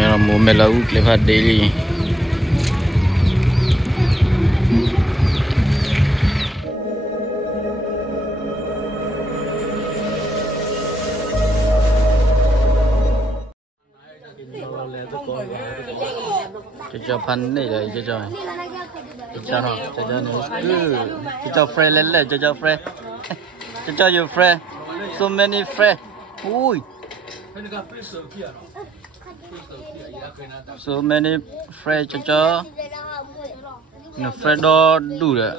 Mera mau melau lewat daily. Cho pan này rồi cho nó cho friend lên lên cho friend cho your friend so many friend ui so many friend cho nó friend đó đủ rồi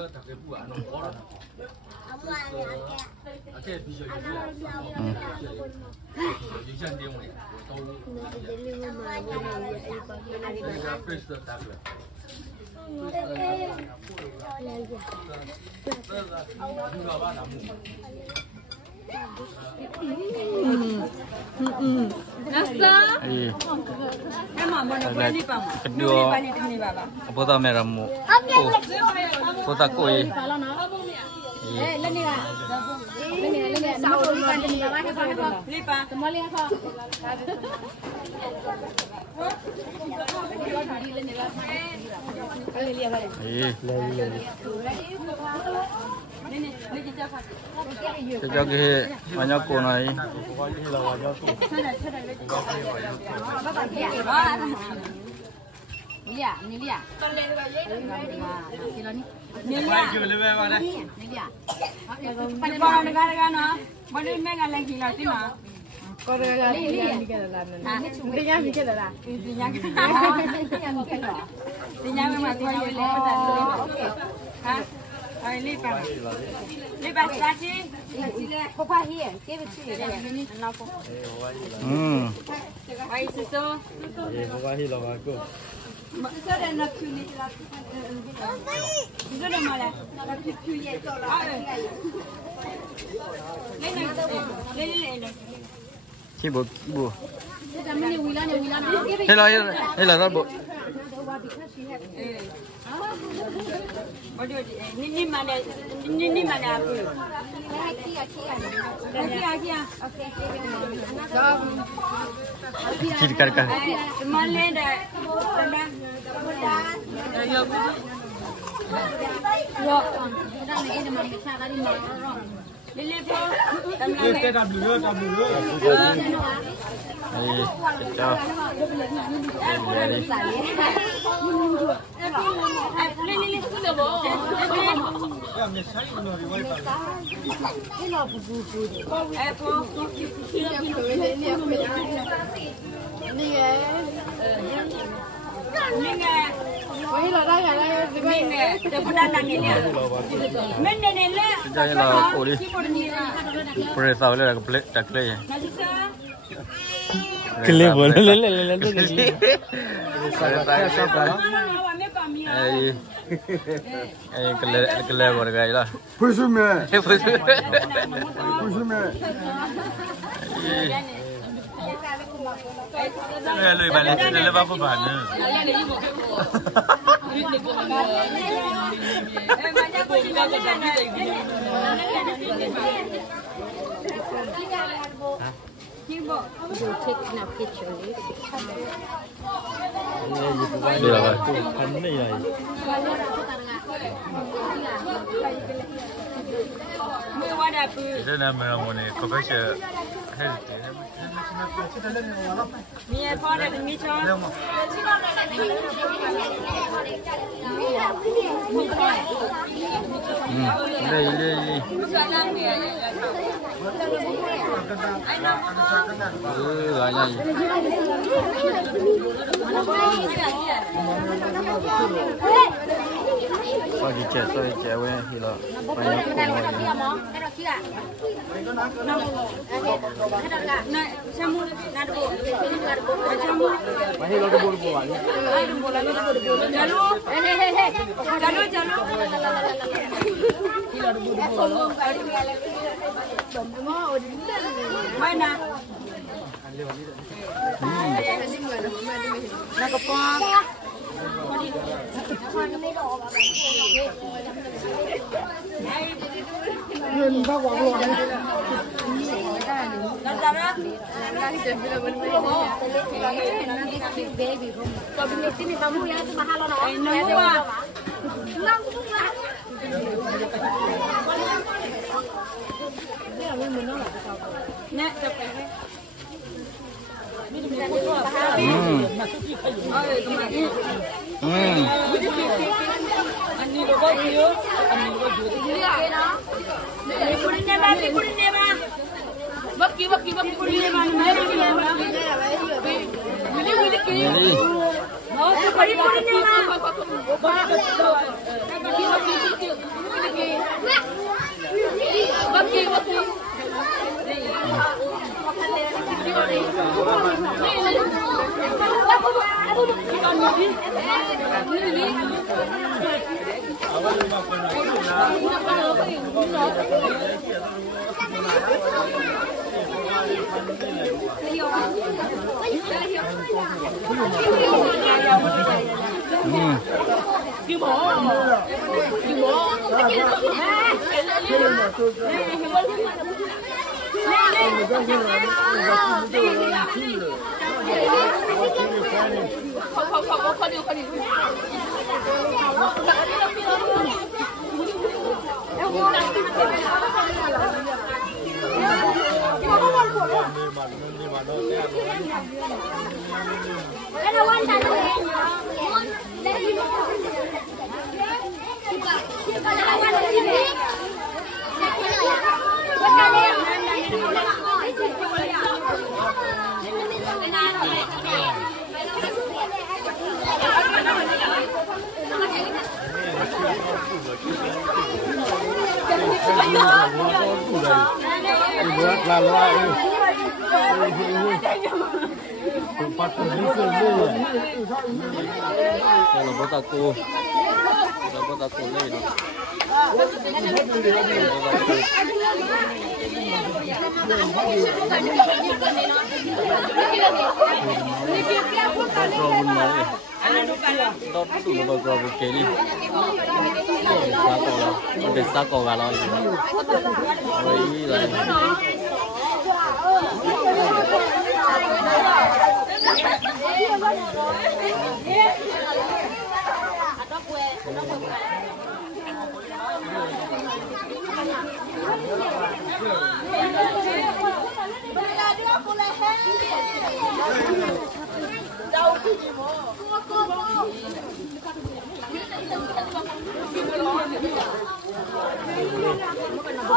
kedua apa tau meramu oh tak koi Sejak ini banyak konai. Nilia, Nilia. Kibo. Hello, bu. Ini mana aku? Kiri karka. Semale dah. Yo, ini mana cara ni mana? Lili po. Itu nama mana? Kau baca Mie pun ada mie cong. Pagi cewek hilang banyak nhìn bao quạt luôn đấy.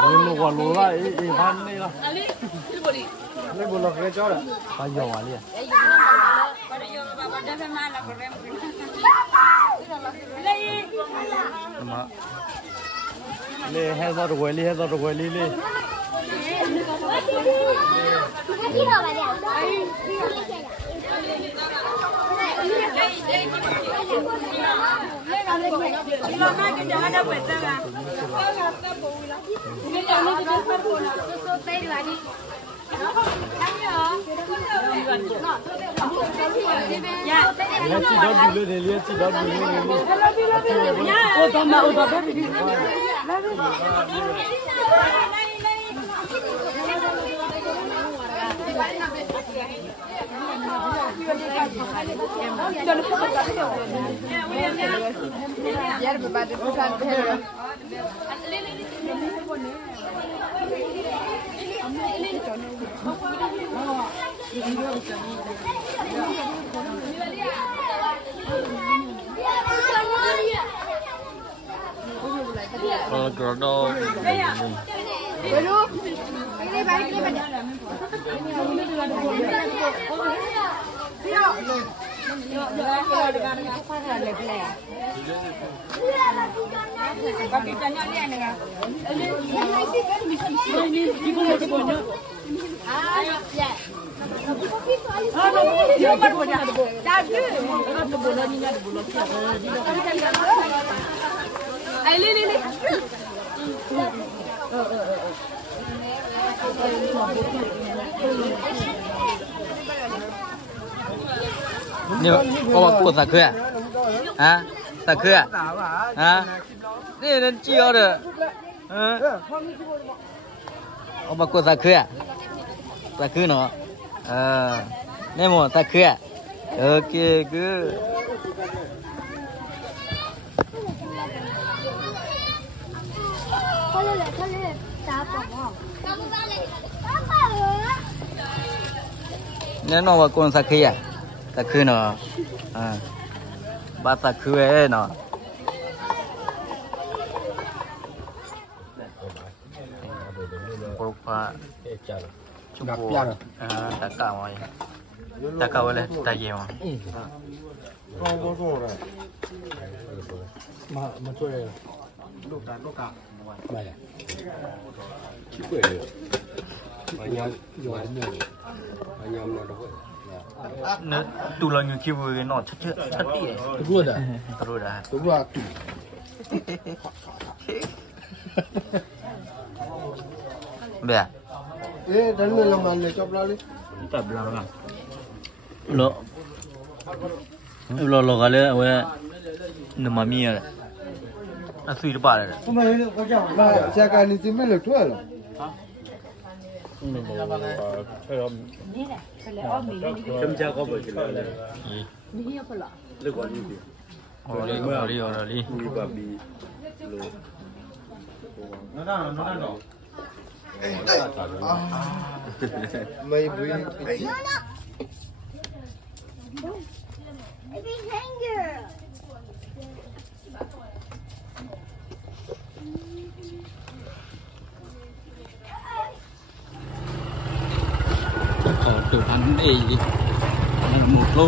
Ini gua lula Ivan ni lah. Ini boleh kerja dah. Payung ali. Le hezar goli le. Ini bawa kuat tak ya? 啊，啥课啊？啊？那人记要的，我把过啥课啊？啥课呢？那么啥课啊 ？OK good。nên nó con sa khơi à, sa khơi nó, ba sa khơi nó, berupa cuma, tak kau ya, tak kau boleh tak je mah. Macam ni, luka, baik. Cukup ya. Banyak jual ni, banyak mana dah. Nè, tu là người kêu người nọ chất đi. Terus dah. Terus dah. Terus tu. Bea. Dan ni lama ni cop lali. Tak belang lah. Lo kali awe nama mia. Asui depan ada. Siapa ni cuma le tu lah. Chấm có bởi cái này. Lực quản lý gì? Oli. Bị bà bị lỗ. Nó đang đỏ. Mày bị. Từ ăn đi một lô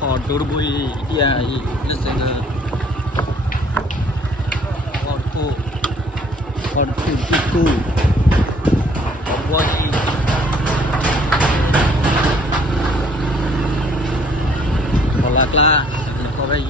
kho đồ bùi dia rất là kho tu kho đi kho lạc la kho bay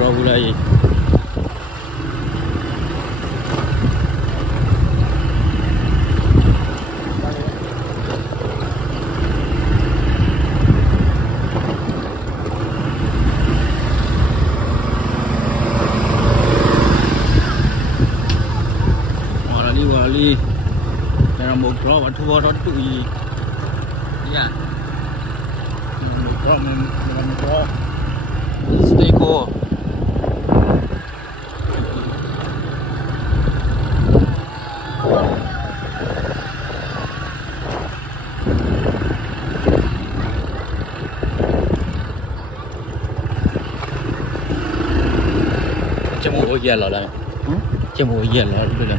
Kau lagi. Wali. Jangan mau draw waktu orang tu i. Ya. Mau draw. Stay cool. Ủa giờ là chứ mua giờ là bây giờ